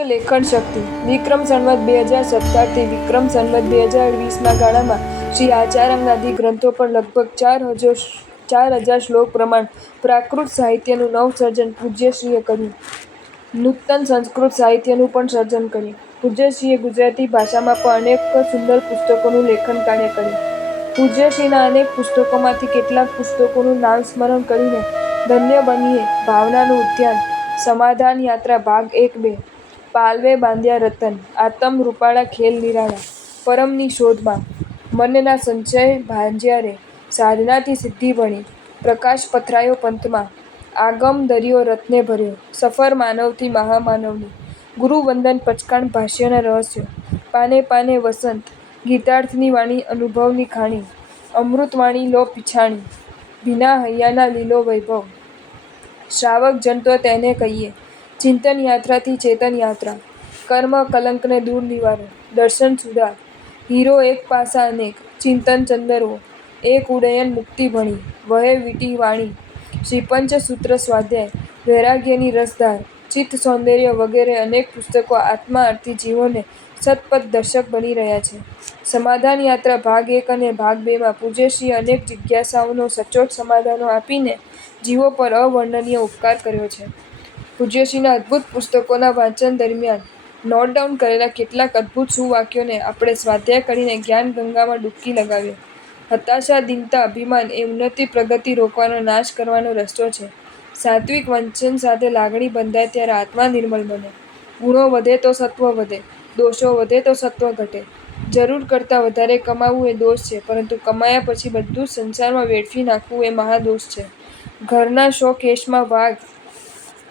લેખન શક્તિ. વિક્રમ સંવત 2017 થી વિક્રમ સંવત 2020ના ગાળામાં શ્રી આચાર્યાદિ ગ્રંથો પર લગભગ 4,000 શ્લોક પ્રમાણ પ્રાકૃત સાહિત્યનું નવસર્જન પૂજ્યશ્રીએ કર્યું. નૂતન સંસ્કૃત સાહિત્યનું પણ સર્જન કર્યું. પૂજ્યશ્રીએ ગુજરાતી ભાષામાં પણ અનેક સુંદર પુસ્તકોનું લેખન કાર્ય કર્યું. પૂજ્યશ્રીના અનેક પુસ્તકોમાંથી કેટલાક પુસ્તકોનું નામ સ્મરણ કરીને ધન્ય બનીએ. ભાવનાનું ઉદ્યાન, સમાધાન યાત્રા ભાગ 1-2, પાલવે બાંધ્યા રતન, આતમ રૂપાળા ખેલ નિરાળા, પરમની શોધમાં, મનના સંશય ભાંજ્યા રે, સાધનાથી સિદ્ધિ વણી, પ્રકાશ પથરાયો પંથમાં, આગમ દરિયો રત્ને ભર્યો, સફર માનવથી મહામાનવની, ગુરુવંદન પચકાણ ભાષ્યના રહસ્યો, પાને પાને વસંત, ગીતાર્થની વાણી અનુભવની ખાણી, અમૃતવાણી લો પીછાણી, ભીના હૈયાના લીલો વૈભવ, શ્રાવક જન તો તેને કહીએ, ચિંતન યાત્રાથી ચેતન યાત્રા, કર્મ કલંકને દૂર નિવારો, દર્શન સુધા, હીરો એક પાસા અનેક, ચિંતન ચંદરવો, એક ઉડયન મુક્તિ ભણી, વહે વીટી વાણી, શ્રી પંચસૂત્ર સ્વાધ્યાય, વૈરાગ્યની રસધાર, ચિત્ત સૌંદર્ય વગેરે અનેક પુસ્તકો આત્માર્થી જીવોને સત્પથ દર્શક બની રહ્યા છે. સમાધાન યાત્રા ભાગ 1 અને ભાગ 2માં પૂજ્યશ્રીએ અનેક જિજ્ઞાસાઓનો સચોટ સમાધાનો આપીને જીવો પર અવર્ણનીય ઉપકાર કર્યો છે. પૂજ્યશ્રીના અદ્ભુત પુસ્તકોના વાંચન દરમિયાન નોટ ડાઉન કરેલા કેટલાક અદ્ભુત સુવાક્યોને આપણે સ્વાધ્યાય કરીને જ્ઞાન ગંગામાં ડૂબકી લગાવીએ. હતાશા, દીનતા, અભિમાન એ ઉન્નતિ પ્રગતિ રોકવાનો, નાશ કરવાનો રસ્તો છે. સાત્વિક વાંચન સાથે લાગણી બંધાય ત્યારે આત્મા નિર્મળ બને. ગુણો વધે તો સત્વ વધે, દોષો વધે તો સત્વ ઘટે. જરૂર કરતાં વધારે કમાવવું એ દોષ છે, પરંતુ કમાયા પછી બધું જ સંસારમાં વેડફી નાખવું એ મહાદોષ છે. ઘરના શો કેશમાં વાઘ,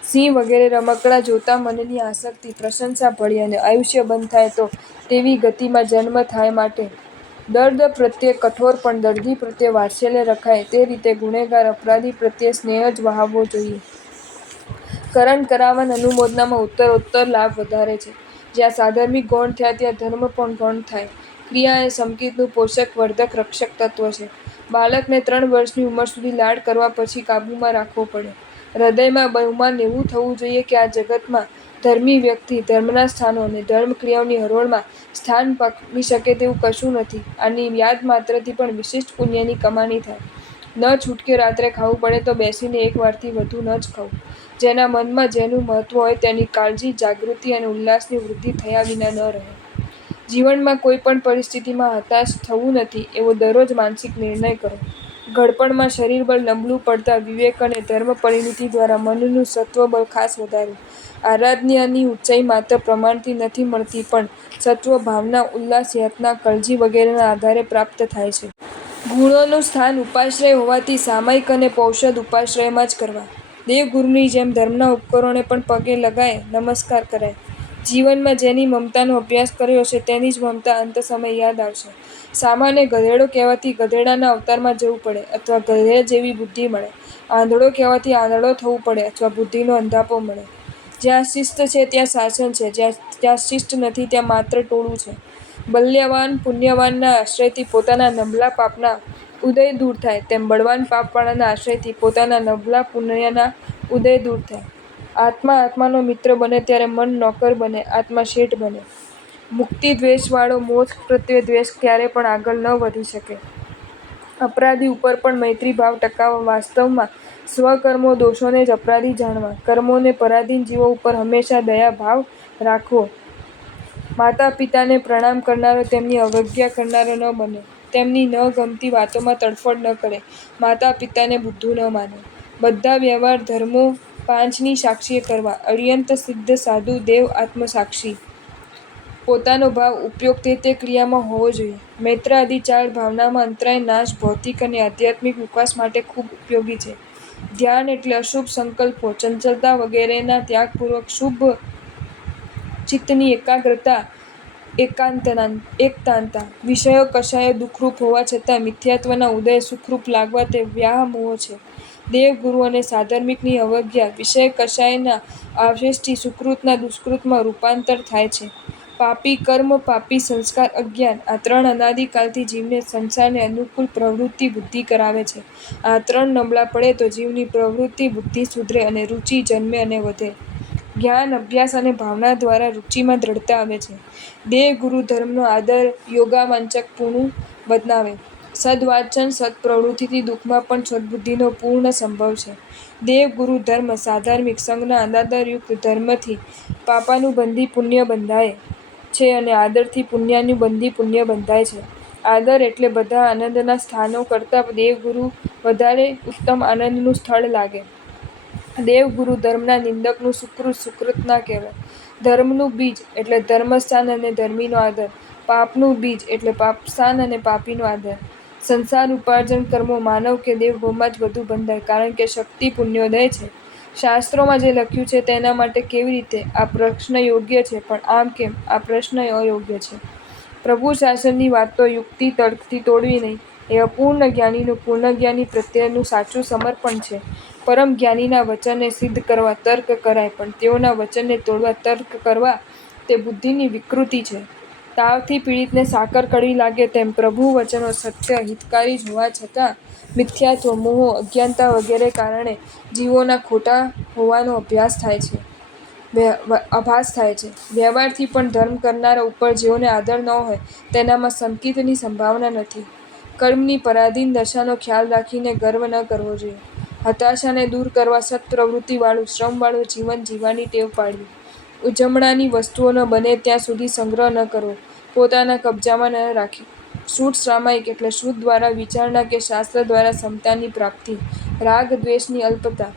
સિંહ વગેરે રમકડાં જોતાં મનની આસક્તિ, પ્રશંસા ભળી અને આયુષ્ય બંધ થાય તો તેવી ગતિમાં જન્મ થાય. માટે દર્દ પ્રત્યે કઠોર પણ દર્દી પ્રત્યે વાત્સલ્ય રખાય તે રીતે ગુનેગાર અપરાધી પ્રત્યે સ્નેહ જ વહાવવો જોઈએ. કરણ કરાવન અનુમોદનામાં ઉત્તરોત્તર લાભ વધારે છે. જ્યાં સાધર્મિક ગૌણ થયા ત્યાં ધર્મ પણ ગૌણ થાય. ક્રિયા એ સંકિતનું પોષક વર્ધક રક્ષક તત્વ છે. બાળકને 3 વર્ષની ઉંમર સુધી લાડ કરવા પછી કાબૂમાં રાખવો પડે. હૃદયમાં બહુમાન એવું થવું જોઈએ કે આ જગતમાં ધર્મી વ્યક્તિ ધર્મના સ્થાનો અને ધર્મ ક્રિયાઓની હરોળમાં સ્થાન પામી શકે તેવું કશું નથી. આની યાદ માત્રથી પણ વિશિષ્ટ પુણ્યની કમાણી થાય. ન છૂટકે રાત્રે ખાવું પડે તો બેસીને 1 વારથી વધુ ન જ ખાવું. જેના મનમાં જેનું મહત્વ હોય તેની કાળજી, જાગૃતિ અને ઉલ્લાસની વૃદ્ધિ થયા વિના ન રહે. જીવનમાં કોઈ પણ પરિસ્થિતિમાં હતાશ થવું નથી એવો દરરોજ માનસિક નિર્ણય કરો. ઘડપણમાં શરીરબળ નબળું પડતા વિવેક અને ધર્મ પરિણીતિ દ્વારા મનનું સત્વબળ ખાસ વધારવું. આરાધનાની ઊંચાઈ માત્ર પ્રમાણથી નથી મળતી પણ સત્વ, ભાવના, ઉલ્લાસ, યાતના, કાળજી વગેરેના આધારે પ્રાપ્ત થાય છે. ગુણોનું સ્થાન ઉપાશ્રય હોવાથી સામયિક અને પૌષધ ઉપાશ્રયમાં જ કરવા. દેવગુરુની જેમ ધર્મના ઉપકરણોને પણ પગે લગાય નમસ્કાર કરાય. જીવનમાં જેની મમતાનો અભ્યાસ કર્યો હશે તેની જ મમતા અંત સમયે યાદ આવશે. સામાને ગધેડો કહેવાથી ગધેડાના અવતારમાં જવું પડે અથવા ગધેડા જેવી બુદ્ધિ મળે. આંધળો કહેવાથી આંધળો થવું પડે અથવા બુદ્ધિનો અંધાપો મળે. જ્યાં શિસ્ત છે ત્યાં શાસન છે, જ્યાં શિસ્ત નથી ત્યાં માત્ર ટોળું છે. બલ્યવાન પુણ્યવાનના આશ્રયથી પોતાના નબળા પાપના ઉદય દૂર થાય તેમ બળવાન પાપવાળાના આશ્રયથી પોતાના નબળા પુણ્યના ઉદય દૂર થાય. આત્મા આત્માનો મિત્ર બને ત્યારે મન નોકર બને, આત્મા શેઠ બને. મુક્તિ દ્વેષવાળો મોક્ષ પ્રત્યે દ્વેષ ક્યારે પણ આગળ ન વધી શકે. અપરાધી ઉપર પણ મૈત્રી ભાવ ટકાવવા. વાસ્તવમાં સ્વકર્મો દોષોને જ અપરાધી જાણવા. કર્મોને પરાધીન જીવો ઉપર હંમેશા દયા ભાવ રાખવો. માતા પિતાને પ્રણામ કરનારો તેમની અવજ્ઞા કરનારો ન બને. તેમની ન ગમતી વાતોમાં તડફડ ન કરે. માતા પિતાને બુદ્ધુ ન માને. બધા વ્યવહાર ધર્મો 5ની સાક્ષીએ કરવા. અર્યંત સિદ્ધ સાધુ દેવ આત્મસાક્ષી. પોતાનો ભાવ ઉપયોગ તે ક્રિયામાં હોવો જોઈએ. મૈત્રાદિ 4 ભાવનામાં અંતરાય નાશ ભૌતિક અને આધ્યાત્મિક વિકાસ માટે ખૂબ ઉપયોગી છે. ધ્યાન એટલે અશુભ સંકલ્પો, ચંચળતા વગેરેના ત્યાગપૂર્વક શુભ ચિત્તની એકાગ્રતા, એકતાનતા. વિષયો કષાયો દુઃખરૂપ હોવા છતાં મિથ્યાત્વના ઉદય સુખરૂપ લાગવા તે વ્યામોહ છે. દેવગુરુ અને સાધર્મિકની અવજ્ઞા વિષય કષાયના આવેશથી સુકૃતના દુષ્કૃતમાં રૂપાંતર થાય છે. પાપી કર્મ, પાપી સંસ્કાર, અજ્ઞાન આ 3 અનાદિકાળથી જીવને સંસારને અનુકૂળ પ્રવૃત્તિ બુદ્ધિ કરાવે છે. આ 3 નબળા પડે તો જીવની પ્રવૃત્તિ બુદ્ધિ સુધરે અને રૂચિ જન્મે અને વધે. જ્ઞાન, અભ્યાસ અને ભાવના દ્વારા રુચિમાં દ્રઢતા આવે છે. દેવગુરુ ધર્મનો આદર યોગાવાંચકપણું બનાવે. સદ્વાચન, સત્પ્રવૃત્તિથી દુઃખમાં પણ સદ્બુદ્ધિનો પૂર્ણ સંભવ છે. દેવગુરુ ધર્મ સાધાર્મિક સંઘના અનાદરયુક્ત ધર્મથી પાપાનું બંધી પુણ્ય બંધાય છે અને આદરથી પુણ્યનું બંધી પુણ્ય બંધાય છે. આદર એટલે બધા આનંદના સ્થાનો કરતાં દેવગુરુ વધારે ઉત્તમ આનંદનું સ્થળ લાગે. દેવગુરુ ધર્મના નિંદકનું સુકૃત સુકૃત ના કહેવાય. ધર્મનું બીજ એટલે ધર્મસ્થાન અને ધર્મીનો આદર. પાપનું બીજ એટલે પાપસ્થાન અને પાપીનો આદર. સંસાર ઉપાર્જન કર્મો માનવ કે દેવ ભવમાં જ વધુ બંધાય, કારણ કે શક્તિ પુણ્યોદય છે. શાસ્ત્રોમાં જે લખ્યું છે તેના માટે કેવી રીતે? આ પ્રશ્ન યોગ્ય છે, પણ આમ કેમ? આ પ્રશ્ન અયોગ્ય છે. પ્રભુ શાસનની વાત તો યુક્તિ તર્કથી તોડવી નહીં, એ અપૂર્ણ જ્ઞાનીનું પૂર્ણજ્ઞાની પ્રત્યેનું સાચું સમર્પણ છે. પરમ જ્ઞાનીના વચનને સિદ્ધ કરવા તર્ક કરાય, પણ તેઓના વચનને તોડવા તર્ક કરવા તે બુદ્ધિની વિકૃતિ છે. તાવથી પીડિતને સાકર કડવી લાગે તેમ પ્રભુ વચનો સત્ય, હિતકારી હોવા છતાં મિથ્યાત્વ, મોહ, અજ્ઞાનતા વગેરે કારણે જીવોના ખોટા હોવાનો આભાસ થાય છે. વ્યવહારથી પણ ધર્મ કરનારા ઉપર જેઓને આદર ન હોય તેનામાં સંકિતની સંભાવના નથી. કર્મની પરાધીન દશાનો ખ્યાલ રાખીને ગર્વ ન કરવો જોઈએ. હતાશાને દૂર કરવા સત્પ્રવૃત્તિવાળું, શ્રમવાળું જીવન જીવવાની ટેવ પાડવી. ઉજમણાની વસ્તુઓનો બને ત્યાં સુધી સંગ્રહ ન કરવો, પોતાના કબજામાં ન રાખવી. શુદ્ધ સામાયિક એટલે શુદ્ધ દ્વારા વિચારણા કે શાસ્ત્ર દ્વારા સમતાની પ્રાપ્તિ. રાગ દ્વેષની અલ્પતા.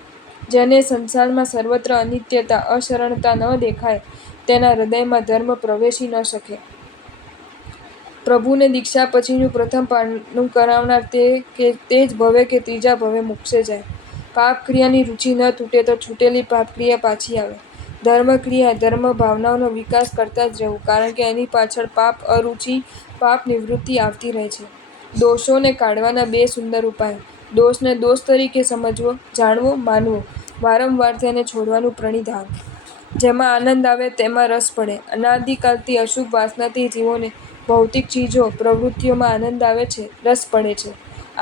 જેને સંસારમાં સર્વત્ર અનિત્યતા, અશરણતા ન દેખાય તેના હૃદયમાં ધર્મ પ્રવેશી ન શકે. પ્રભુને દીક્ષા પછીનું પ્રથમ પારણું કરાવનાર તે જ ભવે કે ત્રીજા ભવે મોક્ષે જાય. પાપક્રિયાની રુચિ ન તૂટે તો છૂટેલી પાપક્રિયા પાછી આવે. ધર્મક્રિયા, ધર્મ ભાવનાઓનો વિકાસ કરતા જ રહેવું, કારણ કે એની પાછળ પાપ અરુચિ, પાપ નિવૃત્તિ આવતી રહે છે. દોષોને કાઢવાના બે સુંદર ઉપાયો. દોષને દોષ તરીકે સમજવો, જાણવો, માનવો. વારંવાર તેને છોડવાનું પ્રણિધાન. જેમાં આનંદ આવે તેમાં રસ પડે. અનાદિકાળથી અશુભ વાસનાથી જીવોને ભૌતિક ચીજો, પ્રવૃત્તિઓમાં આનંદ આવે છે, રસ પડે છે.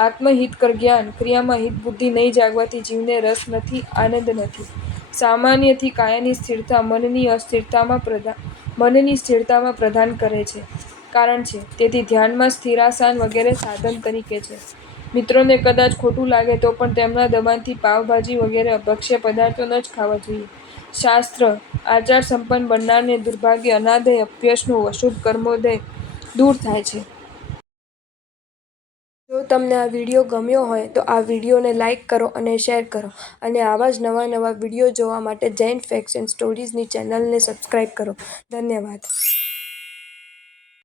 આત્મહિતકર જ્ઞાન, ક્રિયામાં હિતબુદ્ધિ નહીં જાગવાથી જીવને રસ નથી, આનંદ નથી. સામાન્યથી કાયાની સ્થિરતા મનની સ્થિરતામાં કારણ છે. તેથી ધ્યાનમાં સ્થિરાસન વગેરે સાધન તરીકે છે. મિત્રોને કદાચ ખોટું લાગે તો પણ તેમના દબાણથી પાવભાજી વગેરે અભક્ષ્ય પદાર્થો ન જ ખાવા જોઈએ. શાસ્ત્ર આચાર સંપન્ન બનનારને દુર્ભાગ્ય, અનાદય, અપયશનું અશુભ કર્મોદય દૂર થાય છે. જો તમને આ વિડીયો ગમ્યો હોય તો આ વિડીયોને લાઈક કરો અને શેર કરો, અને આવા જ નવા વિડીયો જોવા માટે જૈન ફેક્ટ્સ એન્ડ સ્ટોરીઝની ચેનલને સબસ્ક્રાઈબ કરો. ધન્યવાદ.